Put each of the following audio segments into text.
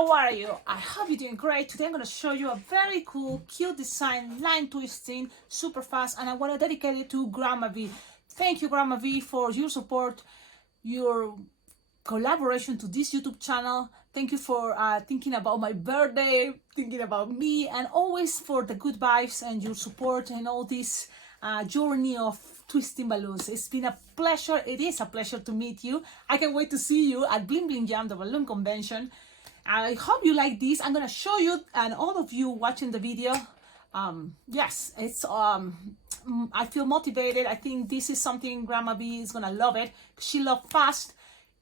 how are you? I hope you're doing great. Today I'm going to show you a very cool, cute design, line twisting, super fast, and I want to dedicate it to Grandma V. Thank you, Grandma V, for your support, your collaboration to this YouTube channel. Thank you for thinking about my birthday, thinking about me, and always for the good vibes and your support and all this journey of twisting balloons. It's been a pleasure. It is a pleasure to meet you. I can't wait to see you at Bling Bling Jam, the balloon convention. I hope you like this. I'm gonna show you and all of you watching the video. Yes, it's I feel motivated. I think this is something Grandma B is gonna love it. She loves fast,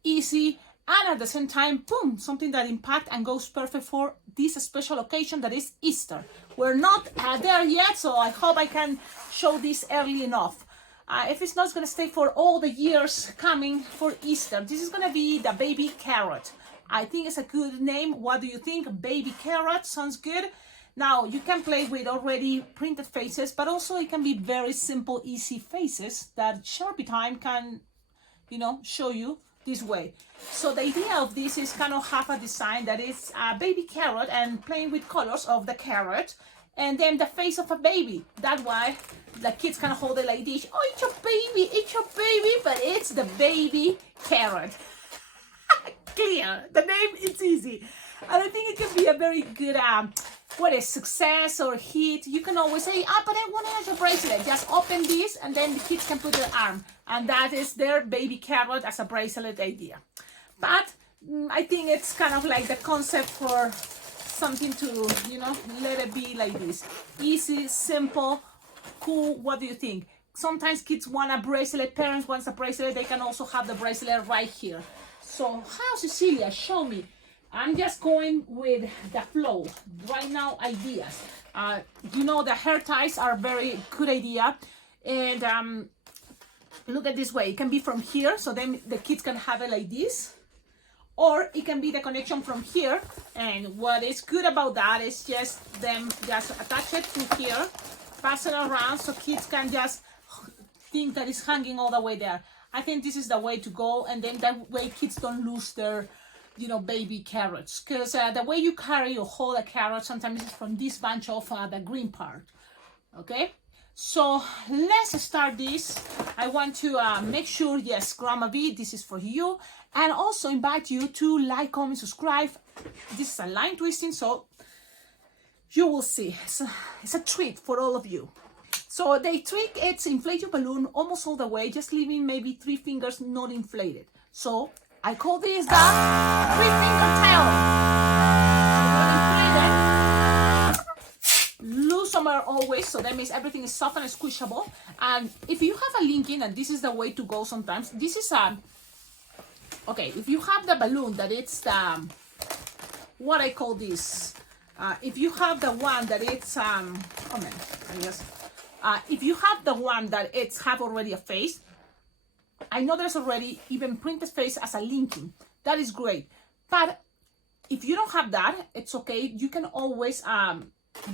easy, and at the same time, boom, something that impacts and goes perfect for this special occasion that is Easter. We're not there yet, so I hope I can show this early enough. If it's not, it's gonna stay for all the years coming for Easter. This is gonna be the baby carrot. I think it's a good name. What do you think? Baby carrot sounds good. Now you can play with already printed faces, but also it can be very simple, easy faces that Sharpie Time can, show you this way. So the idea of this is kind of have a design that is a baby carrot and playing with colors of the carrot, and then the face of a baby. That way the kids can hold it like this. Oh, it's your baby, but it's the baby carrot. Clear. The name, it's easy. And I think it can be a very good success or hit. You can always say, but I want to have a bracelet. Just open this and then the kids can put their arm. And that is their baby carrot as a bracelet idea. But I think it's kind of like the concept for something to, let it be like this. Easy, simple, cool. What do you think? Sometimes kids want a bracelet, parents want a bracelet. They can also have the bracelet right here. So how, Cecilia, show me. I'm just going with the flow. Right now, ideas. The hair ties are very good idea. And look at this way. It can be from here, so then the kids can have it like this. Or it can be the connection from here. And what is good about that is just them just attach it to here, pass it around so kids can just think that it's hanging all the way there. I think this is the way to go, and then that way kids don't lose their baby carrots, because the way you carry or hold a carrot sometimes is from this bunch of the green part. Okay, so let's start this. I want to make sure, yes, Grandma V, this is for you, and also invite you to like, comment, subscribe. This is a line twisting, so you will see. It's a treat for all of you. So the trick is inflate your balloon almost all the way, just leaving maybe 3 fingers not inflated. So I call this the 3-finger tail. Loose somewhere always, so that means everything is soft and squishable. And if you have a linking, and this is the way to go sometimes, this is okay, if you have the balloon that it's what I call this, if you have the one that it's, if you have the one that it's have already a face, I know there's already even printed face as a linking. That is great. But if you don't have that, it's okay. You can always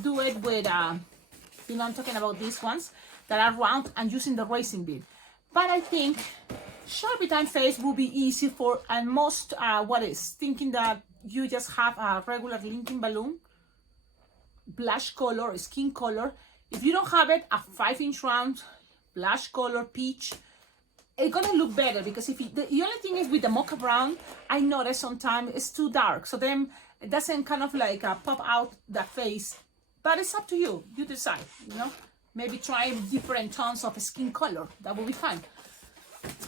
do it with, I'm talking about these ones that are round and using the racing bead. But I think Sharpie Time face will be easy for, and most, thinking that you just have a regular linking balloon, blush color, skin color. If you don't have it, a 5-inch round, blush color, peach, it's gonna look better, because if the only thing is with the mocha brown, I notice sometimes it's too dark, so then it doesn't kind of like pop out the face. But it's up to you. You decide. Maybe try different tones of skin color. That will be fine.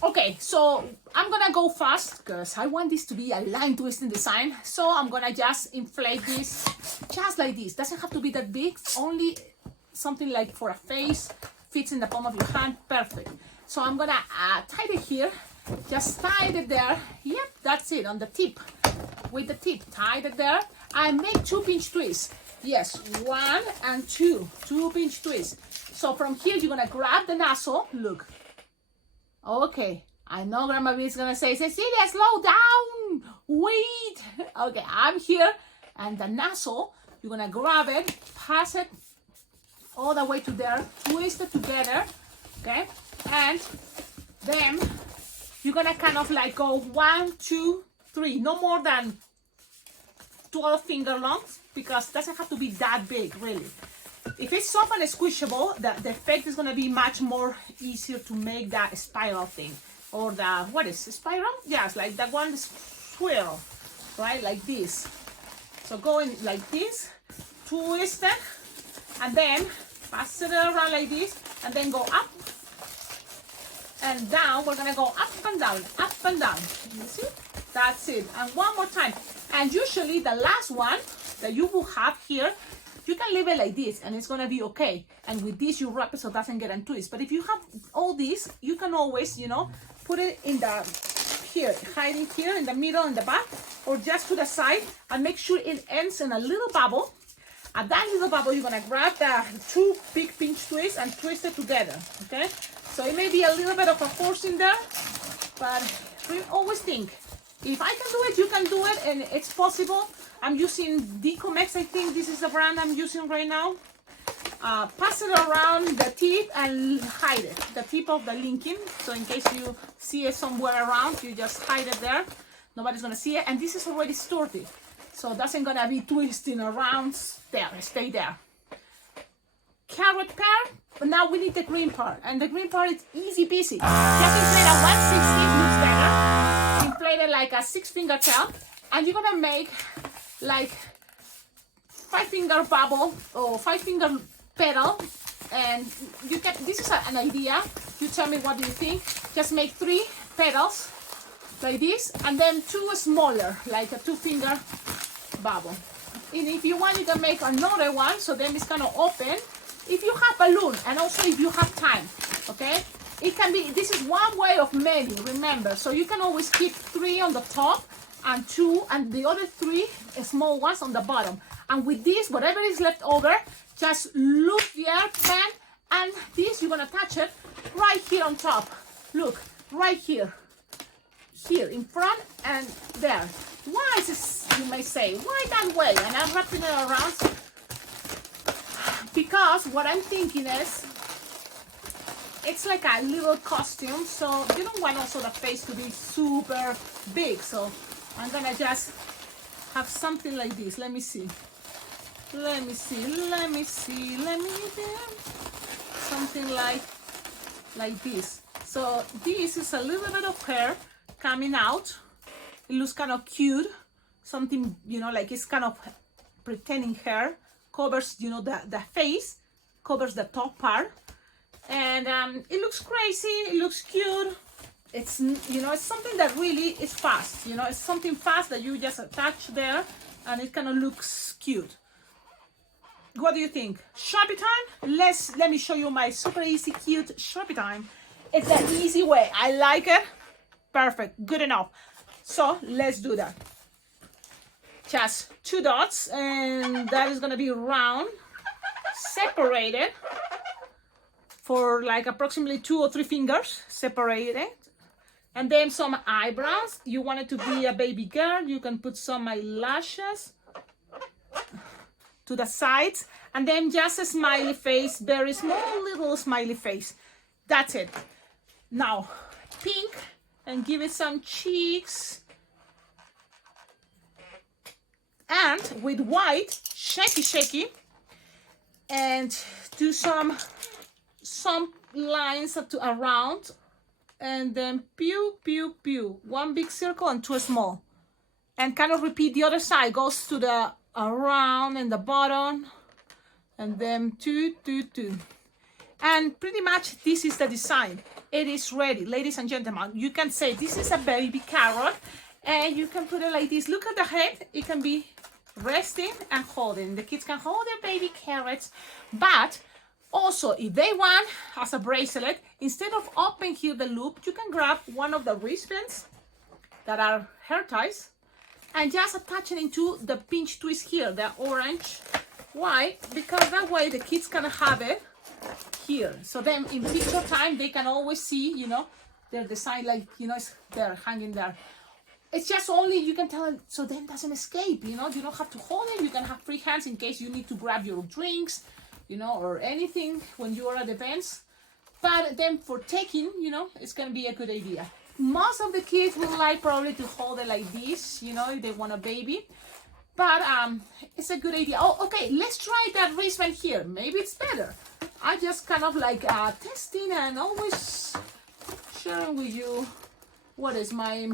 Okay, so I'm gonna go fast because I want this to be a line twisting design. So I'm gonna just inflate this just like this. Doesn't have to be that big. Only something like for a face, fits in the palm of your hand, perfect. So I'm gonna tie it here, just tie it there. Yep, that's it, on the tip, with the tip, tie it there, and make 2-pinch twists. Yes, 1 and 2, 2-pinch twists. So from here, you're gonna grab the nozzle, look. Okay, I know Grandma B is gonna say, Cecilia, slow down, wait. Okay, I'm here, and the nozzle, you're gonna grab it, pass it all the way to there, twist it together, okay? And then you're gonna kind of like go 1, 2, 3, no more than 12 finger long, because it doesn't have to be that big, really. If it's soft and squishable, the effect is going to be much more easier to make that spiral thing. Or the, what is spiral? Yes, like that one swirl, right? Like this. So going like this, twist it, and then pass it around like this, and then go up and down. We're going to go up and down, up and down. You see? That's it. And one more time. And usually the last one that you will have here, you can leave it like this and it's gonna be okay. And with this you wrap it so it doesn't get untwist. But if you have all these, you can always, you know, put it in the, here, hiding here in the middle, in the back, or just to the side, and make sure it ends in a little bubble. At that little bubble, you're gonna grab the two big pinch twists and twist it together, okay? So it may be a little bit of a force in there, but always think, if I can do it, you can do it, and it's possible. I'm using Decomex, I think this is the brand I'm using right now. Pass it around the tip and hide it, the tip of the linking. So in case you see it somewhere around, you just hide it there. Nobody's gonna see it. And this is already sorted, so it doesn't gonna be twisting around there, stay there. Carrot pear, but now we need the green part. And the green part is easy peasy. Just inflate a 1/16, looks better. Inflate it like a 6-finger tail. And you're gonna make like 5-finger bubble or 5-finger petal, and you can, this is an idea, you tell me what do you think. Just make 3 petals like this, and then 2 smaller, like a 2-finger bubble. And if you want, you can make another one, so then it's kind of open if you have balloon, and also if you have time, okay? It can be, this is one way of many, remember, so you can always keep 3 on the top and 2, and the other 3 small ones on the bottom. And with this, whatever is left over, just loop the air pan, and this you're gonna touch it right here on top. Look, right here, here in front and there. Why is this, you may say, why that way? And I'm wrapping it around because what I'm thinking is, it's like a little costume, so you don't want also the face to be super big. So I'm gonna just have something like this. Let me see. Let me see. Let me see. Let me see. Something like this. So this is a little bit of hair coming out. It looks kind of cute. Something, you know, like it's kind of pretending hair. Covers, you know, the face. Covers the top part. And it looks crazy. It looks cute. It's, you know, it's something that really is fast, you know, it's something fast that you just attach there and it kind of looks cute. What do you think? Sharpie time? Let me show you my super easy, cute Sharpie time. It's an easy way. I like it. Perfect. Good enough. So let's do that. Just 2 dots, and that is going to be round, separated for like approximately 2 or 3 fingers, separated. And then some eyebrows. You want it to be a baby girl, you can put some eyelashes to the sides. And then just a smiley face, very small little smiley face. That's it. Now, pink, and give it some cheeks. And with white, shaky. And do some lines around. And then pew, 1 big circle and 2 small, and kind of repeat the other side. Goes to the around and the bottom, and then 2, and pretty much this is the design. It is ready, ladies and gentlemen. You can say this is a baby carrot, and you can put it like this. Look at the head. It can be resting and holding. The kids can hold their baby carrots, but also, if they want, as a bracelet, instead of opening here the loop, you can grab one of the wristbands that are hair ties and just attach it into the pinch twist here, the orange. Why? Because that way the kids can have it here. So then in picture time, they can always see, you know, their design, like, you know, it's there, hanging there. It's just only, you can tell it, so then it doesn't escape, you know, you don't have to hold it. You can have free hands in case you need to grab your drinks, you know, or anything when you are at events. But then for taking, you know, it's going to be a good idea. Most of the kids will like probably to hold it like this, you know, if they want a baby. But it's a good idea. Oh, okay, let's try that wristband here. Maybe it's better. I just kind of like testing and always sharing with you what is my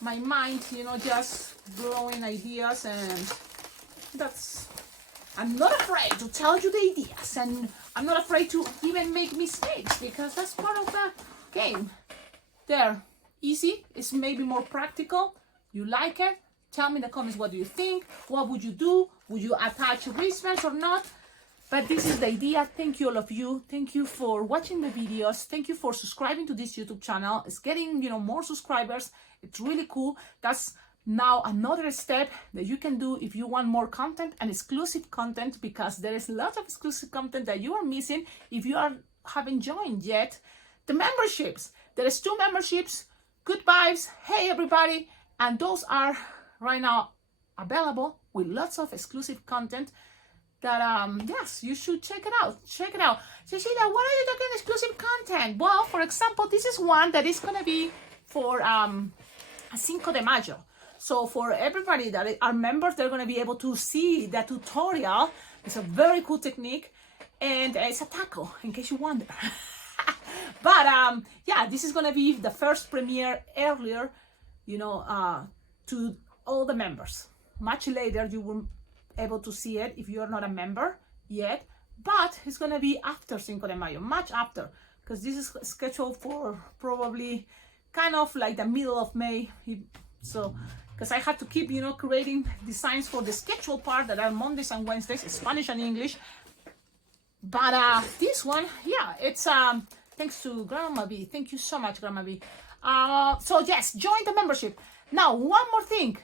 mind, you know, just blowing ideas. And that's, I'm not afraid to tell you the ideas, and I'm not afraid to even make mistakes, because that's part of the game. There, easy. It's maybe more practical. You like it? Tell me in the comments, what do you think? What would you do? Would you attach wristbands or not? But this is the idea. Thank you, all of you. Thank you for watching the videos. Thank you for subscribing to this YouTube channel. It's getting, you know, more subscribers. It's really cool. That's now another step that you can do if you want more content and exclusive content, because there is lots of exclusive content that you are missing if you haven't joined yet. The memberships. There is 2 memberships. Good Vibes, Hey Everybody, and those are right now available with lots of exclusive content that yes, you should check it out. Check it out. Cecilia, what are you talking exclusive content? Well, for example, this is one that is gonna be for Cinco de Mayo. So for everybody that are members, they're gonna be able to see the tutorial. It's a very cool technique, and it's a taco, in case you wonder. But yeah, this is gonna be the first premiere earlier, you know, to all the members. Much later you will be able to see it if you're not a member yet, but it's gonna be after Cinco de Mayo, much after, because this is scheduled for probably kind of like the middle of May. So because I had to keep, you know, creating designs for the schedule part that are Mondays and Wednesdays, Spanish and English. But this one, yeah, it's thanks to Grandma B. Thank you so much, Grandma B. So yes, join the membership. Now, one more thing.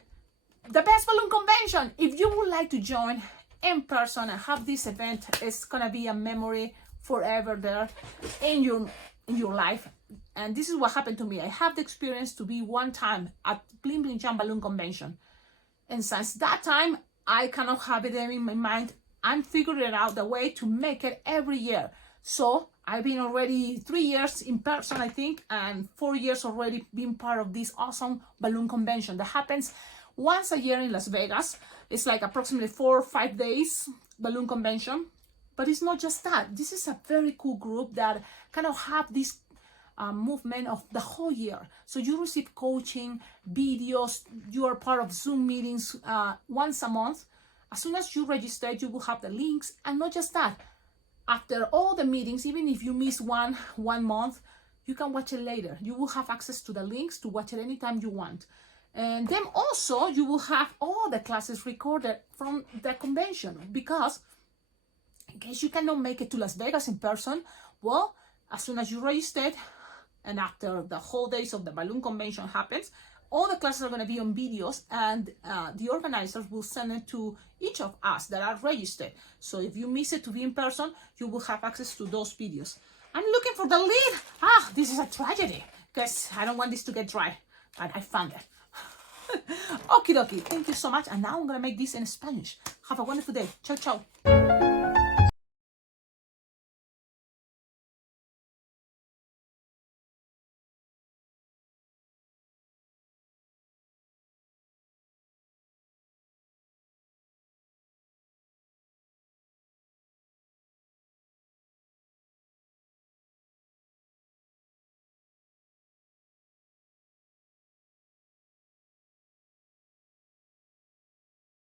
The Best Balloon Convention. If you would like to join in person and have this event, it's gonna be a memory forever there in your life. And this is what happened to me. I have the experience to be one time at Bling Bling Jam Balloon Convention. And since that time, I kind of have it in my mind. I'm figuring out the way to make it every year. So I've been already 3 years in person, I think, and 4 years already being part of this awesome balloon convention that happens once a year in Las Vegas. It's like approximately 4 or 5 days balloon convention. But it's not just that. This is a very cool group that kind of have this movement of the whole year. So you receive coaching, videos, you are part of Zoom meetings once a month. As soon as you register, you will have the links. And not just that, after all the meetings, even if you miss one month, you can watch it later. You will have access to the links to watch it anytime you want. And then also you will have all the classes recorded from the convention, because in case you cannot make it to Las Vegas in person, well, as soon as you registered and after the whole days of the balloon convention happens, all the classes are going to be on videos, and the organizers will send it to each of us that are registered. So if you miss it to be in person, you will have access to those videos. I'm looking for the lid. This is a tragedy, because I don't want this to get dry, but I found it. Okie dokie, thank you so much. And now I'm going to make this in Spanish. Have a wonderful day. Ciao, ciao.